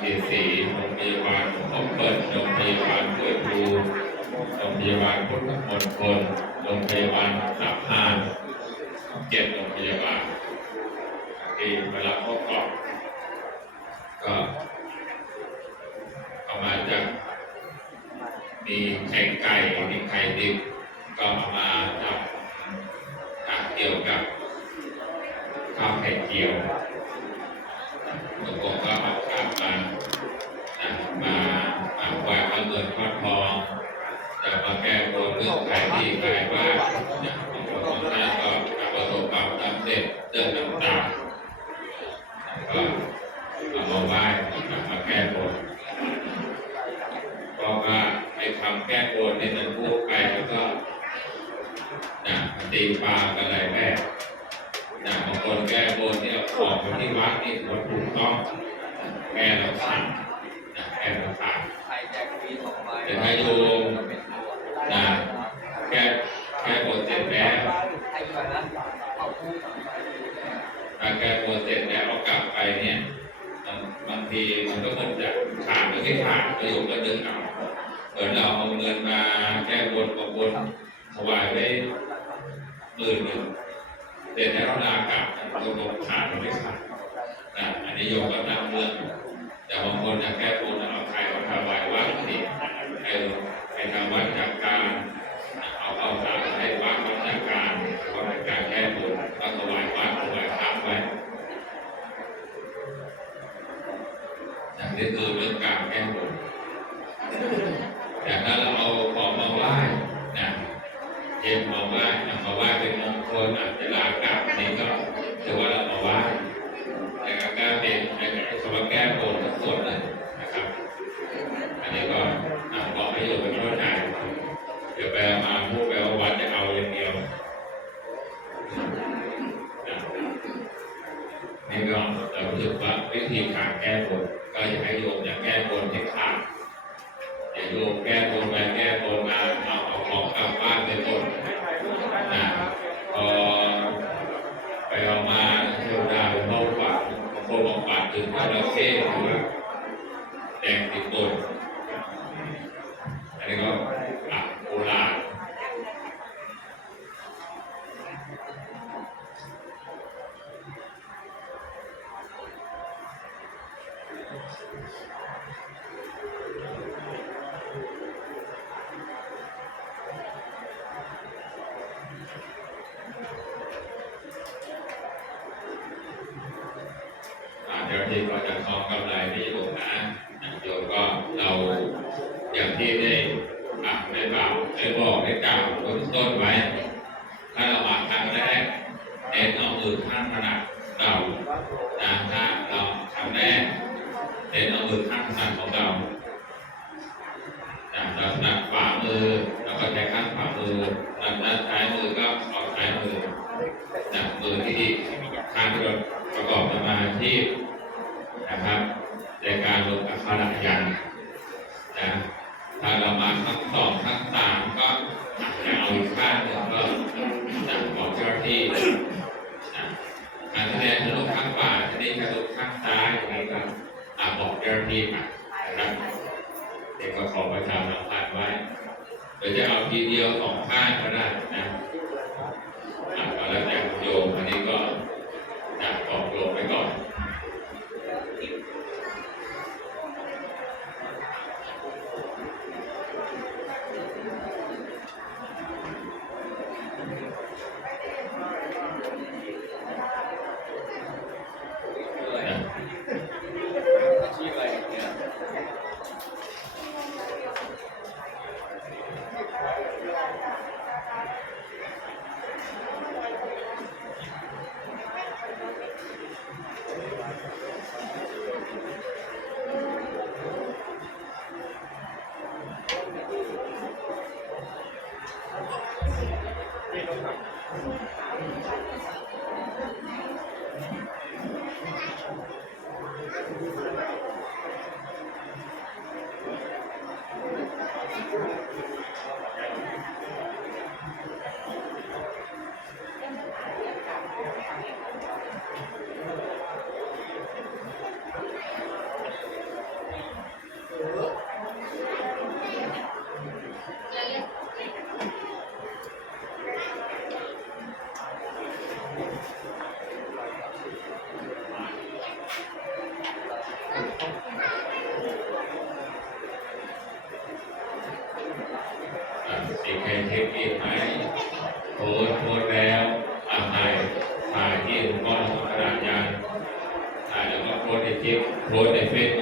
เกษีโรงพยาบาลพบเปิดโรงพยาบาลกล้วยพลูโรงพยาบาลพุทธมณฑลโรงพยาบาลสามพานเจ็ดโรงพยาบาลที่เวลาพบกอบก็เอามาจากมีไข่ไก่มีไข่ดิบก็เอามาทำทำเกี่ยวกับข้าวไข่เจียว บางคนก็เอาข้าวมามามาแหวกเอาเงินทอดทองจะมาแก้บนเรื่องขายที่ขายบ้านนะบางคนบางท่าก็ประสบความสำเร็จเรื่องต่างๆก็เอามาไหว้มาแก้บนเพราะว่าไอ้คำแก้บนเนี่ยมันพูดไปแล้วก็นะตีควาอะไรแม่ นะบางคนแก้บนเนี่ยออกมาที่วัดนี่ถือว่าถูกต้องแก้เราขาดนะแก้เราขาดใครแจกฟรีสองแต่ถ้าโยมนะแก้แก้บนเสร็จแล้วถ้าแก้บนเสร็จแล้วเอากลับไปเนี่ยบางทีมันก็คงจะขาดหรือไม่ขาดประโยชน์ก็ดึงเอาเหมือนเราเอาเงินมาแก้บนบางคนถวายไว้หมื่นหนึ่ง เสร็จแล้วลากลับตกลงขาดไม่ขาดนะอันนี้โยมก็นำเรื่องแต่บางคนจะแก้บนเอาใครมาถวายวัดนี่ให้ให้ทางวัดจัดการเอาเอาสารให้วัดวัดจัดการเพราะเป็นการแก้บนก็ถวายวัดถวายพระไว้อย่างนี้คือเรื่องการแก้บนแต่ถ้าเราเอา คนอาจจะลากลับอันนี้ก็ถื อ่าเดี๋ยวที่ก็จะทองกำไรไม่โยมนะโยมก็เราอย่างที่ได้ การลงอักขระยันนะถ้าเรามาข้งสองข้งสามก็จะเอาอีกข้างหนึ่งก็จะบอกเจ้าที่การแสดงจะลงข้างขวาทีนี้จะลงข้างซ้ายอย่างนี้ก็อาบอกเจ้าที่มานะครับเด็กก็ขอประชาสัมพันธ์ไว้หรือจะเอาทีเดียวสองข้างก็ได้นะอะก็แล้วแต่ เทคนิคไหมโอ้โทษแล้วอ่าถ่ายถ่ายที่หลวงพ่อธรรมราชยานถ่ายแล้วก็โพสในคลิปโพสในเฟซ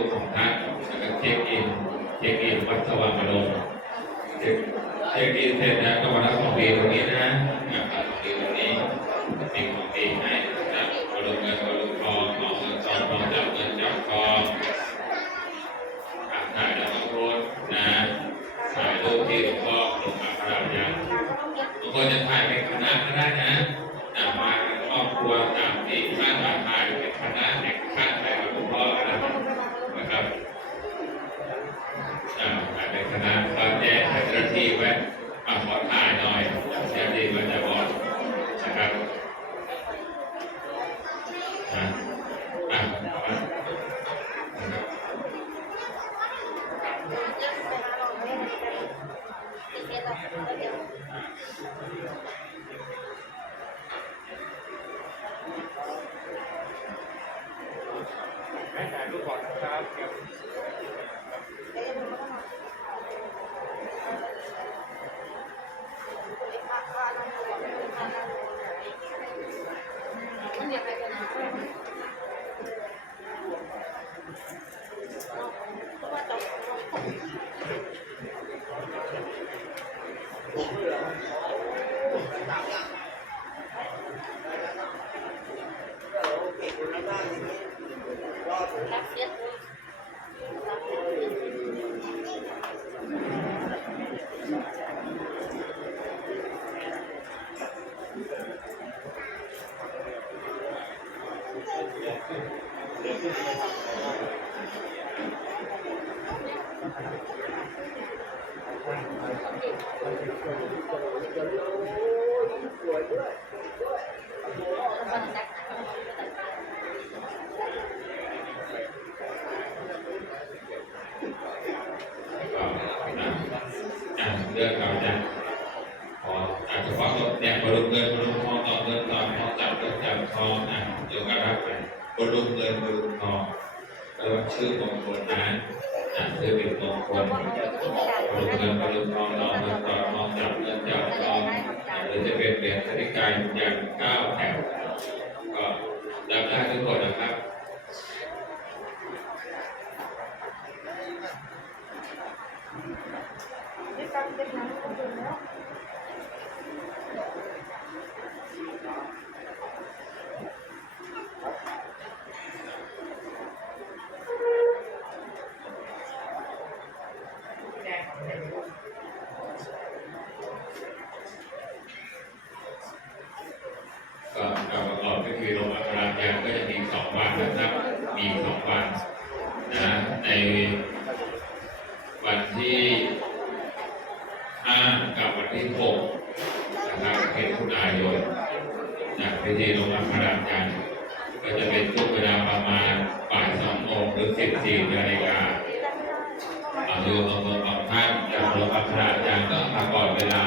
วงตัวของท่านจากตัวพัฒนาจารย์ต้องมาก่อนเวลา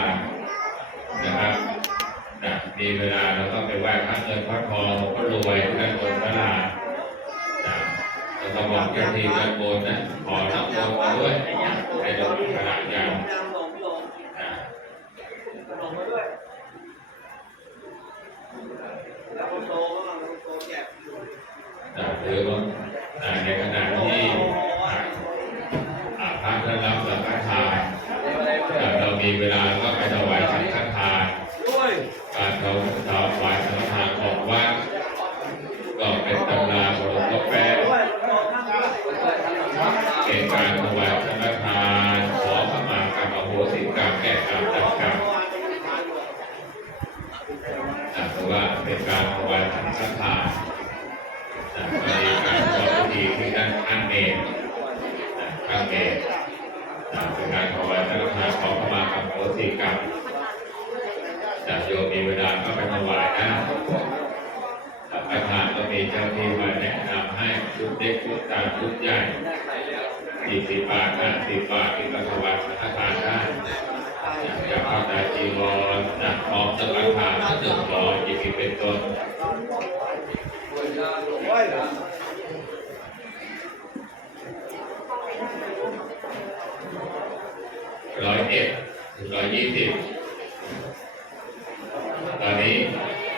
นะครับนะมีเวลาเราก็ไปไหว้พระเงินพระทองพระรวยพระกนพระลาแล้วก็บอกเจ้าที่เจ้โบนนะขอรับโบนมาด้วยให้ดวงพัฒนาจารย์หรือว่าในขณะ การถวายสังฆทานบริการทำพิธีคือการอันเมนอางเมนเป็นการถวายสังฆทานขอขมากับมโหสิกรรมจากโยมมีเวลาก็ไปถวายนะสังฆทานก็มีเจ้าที่มาแนะนำให้ทุกเด็กทุกตาทุกใหญ่สี่สิบบาทห้าสิบบาทที่ก็ถวายสังฆทานได้ จะพาตาจีวรนะหอมสกัดผ่านจุดหล่อยิบเป็นต้นร้อยเอ็ดร้อยยี่สิบตอนนี้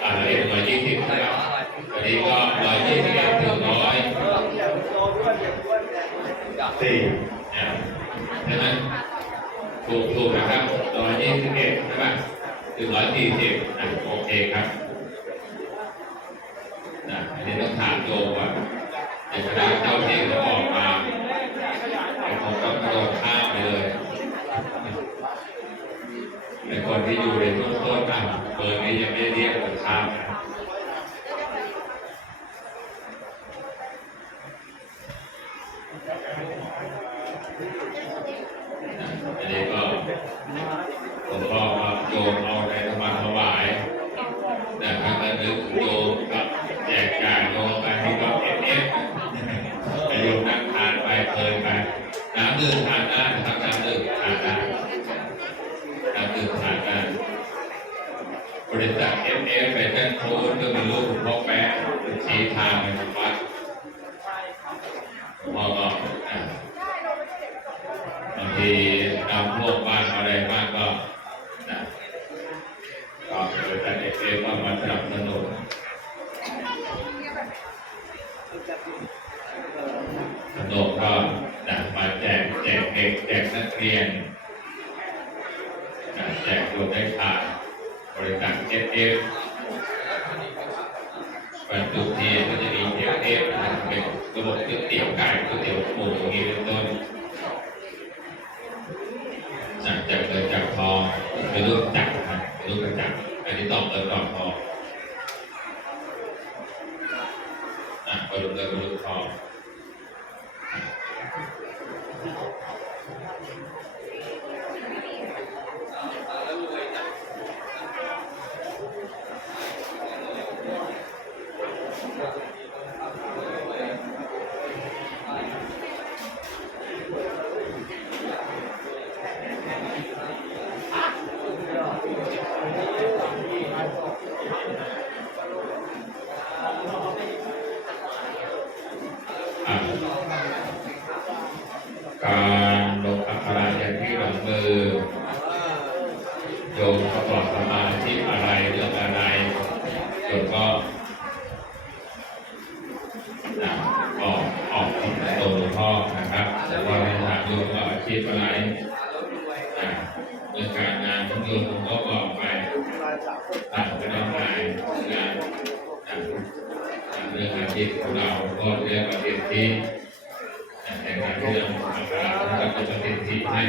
อ่านี้ร้อยยี่สิบแล้วตอนนี้ก็ร้อยยี่สิบเอ็ดถึงร้อยสี่นะใช่ไหม ถูกถูกนะครับร้อยยี่สิบเอ็ดใช่ไหมถึงร้อยสี่สิบอะโอเคครับนะอันนี้ต้องถามโยมว่าในคณะเจ้าที่เขาออกมาแต่ผมก็กระโดดข้ามไปเลยในคนที่อยู่ในต้นต้นอะเบอร์นี้ยังไม่เรียกผมข้ามนะ ษั เรื่องอาชีพของเราก็เรียกว่าเป็นที่แต่การเรื่องอัคระนะครับก็จะเป็นที่ให้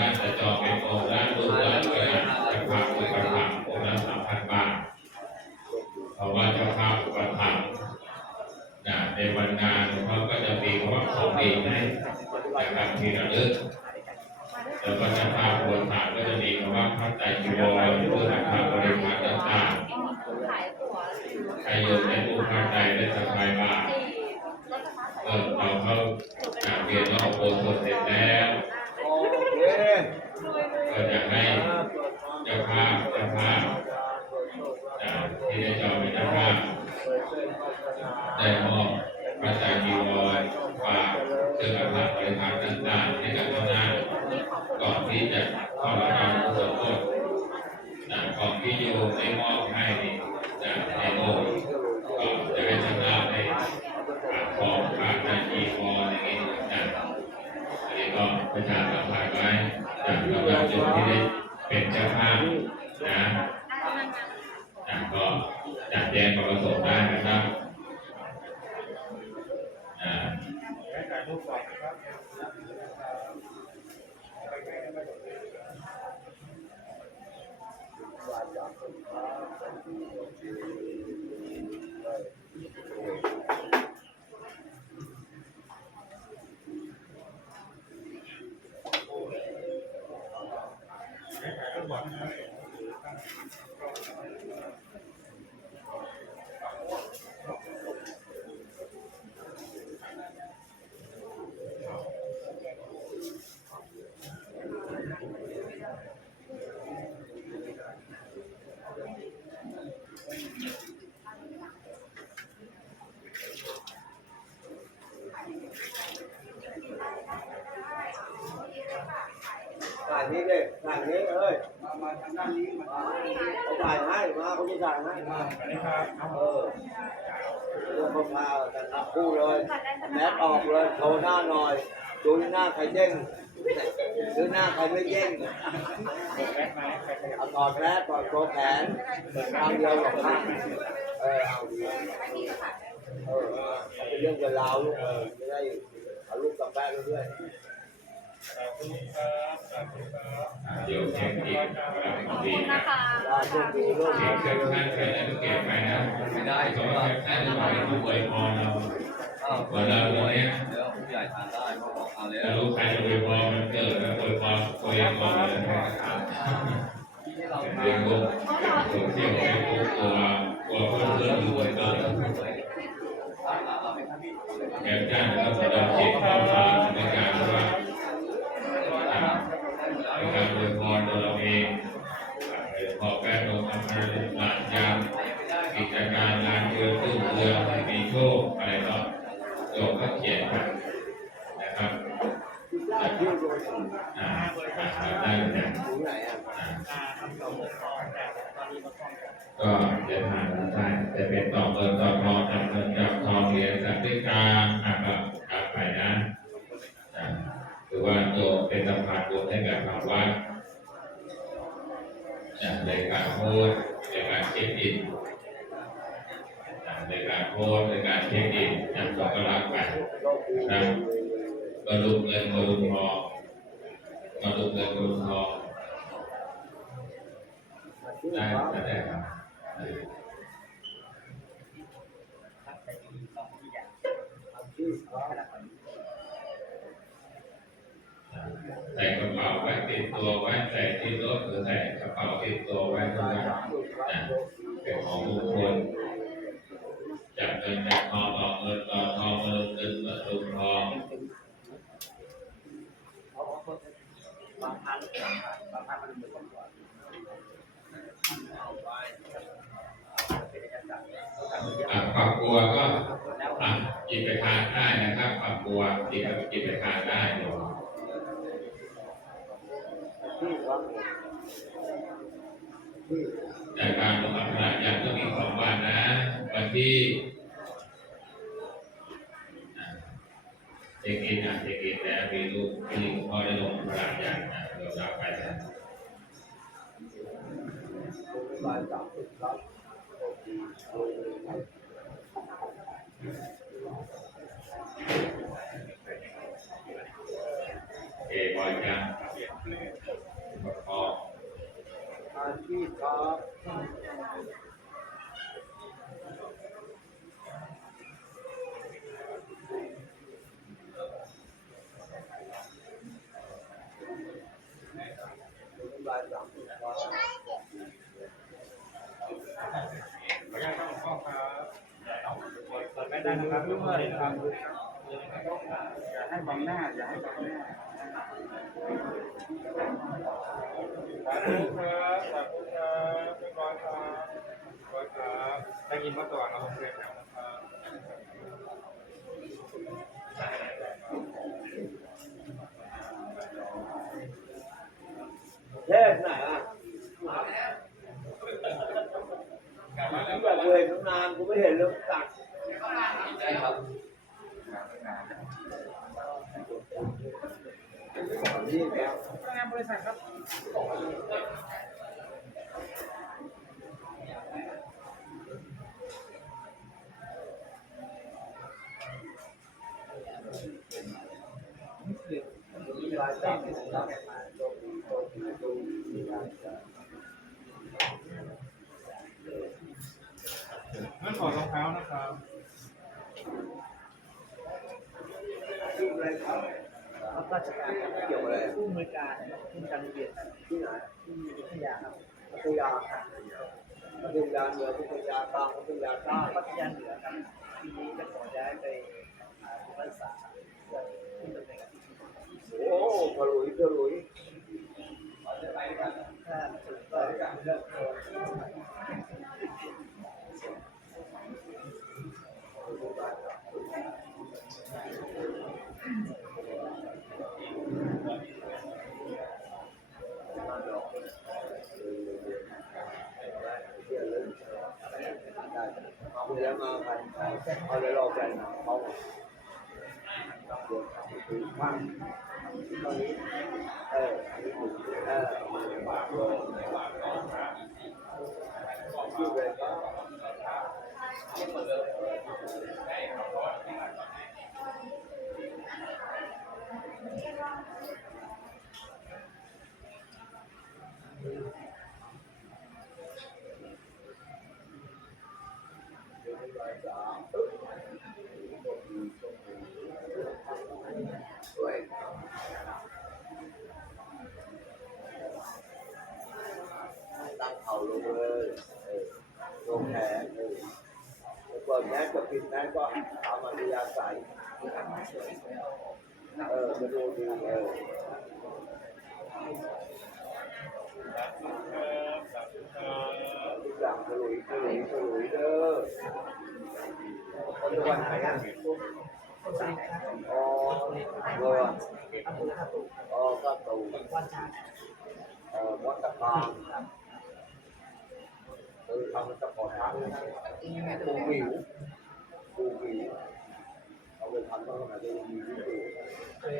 กานจะจองเป็นองค์ละรูปละก็ได้จะฝากอุปถัมภ์องค์ละสามพันบาทเพราะว่าเจ้าภาพอุปถัมภ์นะในวันงานเขาก็จะมีคำว่าของดีให้นะครับที่ระลึกแล้วก็จะภาพบนฐานก็จะมีคำว่าพระไตจีวรเพื่อหาบริพารต่างๆใครโยมในผู้พระไตได้สบายบาตรเออเราเข้ากาบเรียนรอบโบสถ์เสร็จแล้ว ก็จะให้เจ้าภาพเจ้าภาพนะที่ได้จองเป็นเจ้าภาพได้มอบพระไตรจีวรฝากเครื่องอัฐบริพารต่างๆให้กับท่านาคก่อนที่จะเข้ารับการกุศลต้นนะก่อนที่โยมได้มอบให้ เอาคู่เลยแมสออกเลยโชว์หน้าหน่อย ดูหน้าใครเด้งดูหน้าใครไม่เด้งเอาถอดแมสถอดโชว์แขนทางเดียวหรอกข้างเออเอาดีเออเอาเป็นเรื่องเป็นราวลูกเออจะได้เอาลูกกลับบ้านเรื่อย เดี๋ยวแข่งอีกดีนะคะๆลาโชคดีลูกเก็บเก็บท่านใครได้ก็เก็บไปนะไม่ได้ก็ว่าท่นจะบอกให้ผู้ป่วยพรเราเวลาเราเนี้ยเดี๋ยวผู้ใหญ่ทานได้เขาบอกเอาเลยถ้ารู้ใครจะป่วยพรมันเกิดแล้วป่วยพรตัวเองก่อนเลยนะครับเรียนรู้ตัวเที่ยวไปกลัวกลัวเพื่อนเพื่อนรวยก็แอบจ้างแล้วก็เราคิดข้อความในการว่าในการป่วยพรตัวเราเองพอแก้ตัวทำงานหลานยามกิจการงานเรือตู้เรือมีโชคอะไรก็โยมก็เขียนไปนะครับที่โดนอ่าได้เลยนะถึงไหนอะก็เดินทางได้จะเป็นต่อเงินต่อทองจับเงินจับทองเหรียญสัตว์ด้วยกลางอะก็กลับไปนะอ่าคือว่าโยมเป็นสะพานบุญให้กับทางวัดอ่า ใฝักบัวก็อะกินไปทานได้นะครับฝักบัวกินไปกินไปทานได้เดี๋ยวที่วะที่แต่การลงอัคระยันก็มีสองวันนะ วันที่ เช็คอินอะเช็คอินแล้วมีลูกมีพ่อได้ลงอัคระยันนะเดี๋ยวรับไปนะบายสามสิบครับโอเคเอบอยจังพออาชีพครับบ นะครับทุกครับอย่าให้บังหน้า อย่าให้บังหน้าสาธุครับสาธุครับเรียบอยครับเรียบอยครับได้ยินว่าตัวเราเรียนแล้วนะครับเทพไหนอะที่แบบเคยตั้งนานกูไม่เห็นเรื่องตักได้ ครับนี่แกงานบริษัทครับมีรายจ่ายครับโชคดีโชคดีโชคดีมีรายจ่ายงั้นขอรองเท้านะครับ ชื่ออะไรครับราชการเกี่ยวอะไรผู้อำนวยการผู้การโรงเรียนที่ไหนที่วิทยาครับพัทยาพัทยาเหนือพัทยากลางพัทยาใต้พัทยาเหนือครับทีนี้จะขอย้ายไปอ่าสุพรรณษาเพื่อขึ้นตำแหน่งที่โอ้ถลุยถลุยถ้าสุดก็ ว้างตอนนี้ ปิดแมสกับปิดแมสก็ตามอัธยาศัยเออมาดูดีเออทุกอย่างฉลุยฉลุยฉลุยเด้อวัดไหนอะอ๋อเรือออ๋อก็ตูวันช้างเออวัดตะพานเออทำมันตะขอช้างปูหมิว ปูหมิวเอาไปทำตั้งแต่เด็กมีที่ดูเคย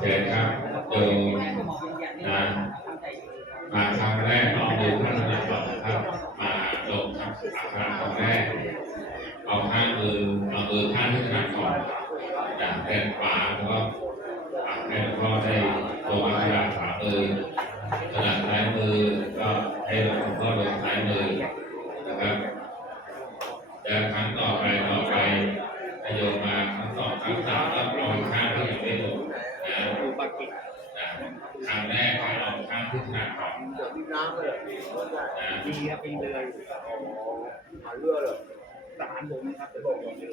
เชิญครับโดยนะมาครั้งแรกลองดูท่านอนนะครับมาลงทำอักขรครั้งแรกเอาข้างมือเอามือข้างที่ถนัดก่อนจากแขนขวา ดีครับปีเลยหาเรือเลยทหารบกนะครับจะบอกอย่างนี้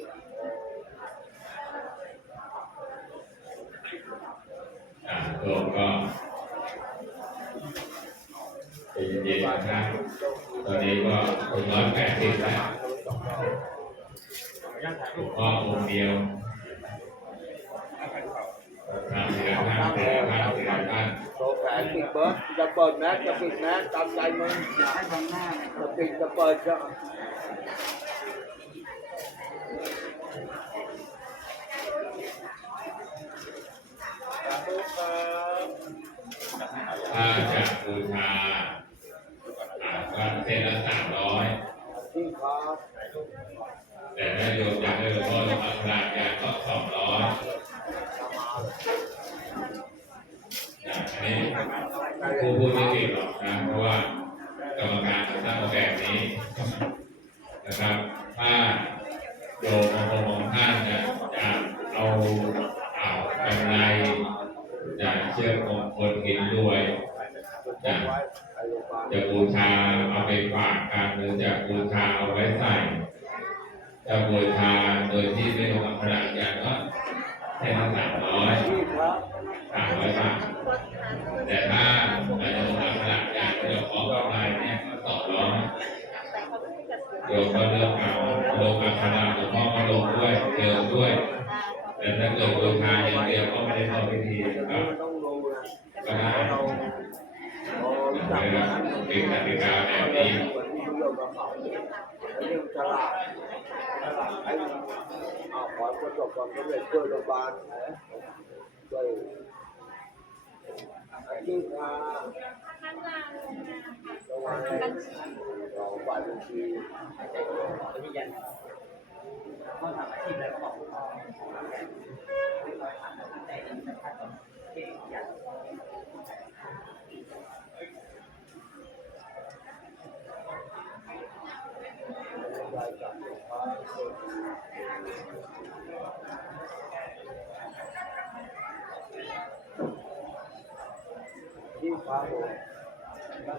อ่าโยมก็ใจเย็นๆนะครับตอนนี้ก็ถึงร้อยแปดสิบแล้วขออนุญาตถ่ายหลวงพ่อองค์เดียว แขนปิดเบิร์ดจะเปิดแมสจะปิดแมสตามใจมึงอยากให้บังหน้านะจะปิดจะเปิดจะสาธุครับถ้าจะบูชาอ่าก็เส้นละสามร้อยที่ครับแต่ถ้าโยมอยากให้หลวงพ่อลงอัคระยาก็สองร้อย ผู้พูดไม่ผิดหรอกนะเพราะว่ากรรมการตั้างมาแบบนี้นะครับ ถ้าโยมบางคนบางท่านจะจะเอาเอากำไรจากเชื่อกมงคลหินด้วยจะจะบูชาเอาไปฝากการหรือจะบูชาเอาไว้ใส่จะบูชาโดยที่ไม่ลงอักขระยันก็แค่สามร้อยสามร้อยบาทแต่ถ้า โยมก็เลือกเอาลงอักขระหลวงพ่อก็ลงด้วยเจิมด้วย แต่ถ้าเกิดบูชาอย่างเดียวก็ไม่ได้เข้าพิธีก็ต้องรู้นะก็ได้เราพอรู้จักเวนะลาเป็นกติกาแบบนี้ที่เรื่องกับเขาเรื่องฉลาดฉลาดไอ้เอาขอประสบความสำเร็จช่วยโรงพยาบาลนะช่วยอาชีพงานระวัง เราฝ่ายบัญชีพี่ยันเขาทำอาชีพอะไรเขาบอกคุณพ่อไม่ค่อยทำแต่ยังสัมผัสกับเก่งยันรายการลูกที่ฟ้าโรงราชการเจอ มา